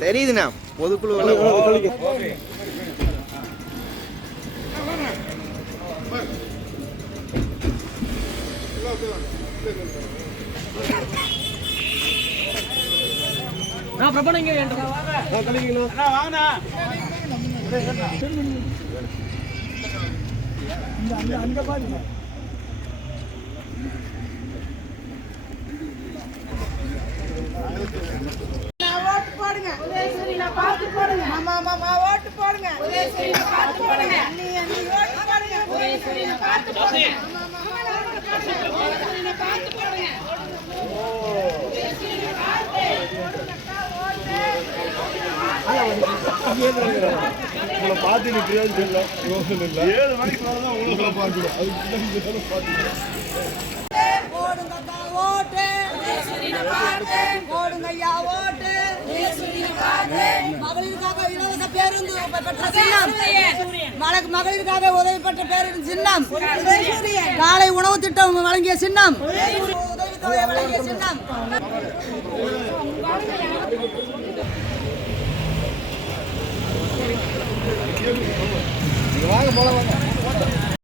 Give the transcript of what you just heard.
தெரியுதுண்ணா பொதுக்குழு அங்க பாருங்க ஓட்டு போடுங்க பார்த்து போடுங்க மாமா ஓட்டு போடுங்க பார்த்து போடுங்க நீ ஓட்டு போடுங்க பார்த்து போடுங்க பார்த்து போடுங்க பார்த்து நிற்கிறது 7 மணிக்கு மேலதான் உங்களை பார்க்கணும் மகளிருக்காக இலவச பேருந்து பெற்ற சின்னம் மகளிருக்காக உதவி பெற்ற பேருந்து சின்னம் காலை உணவு திட்டம் வழங்கிய சின்னம் உதவித்தொகை வழங்கிய சின்னம் வாங்க போல வாங்க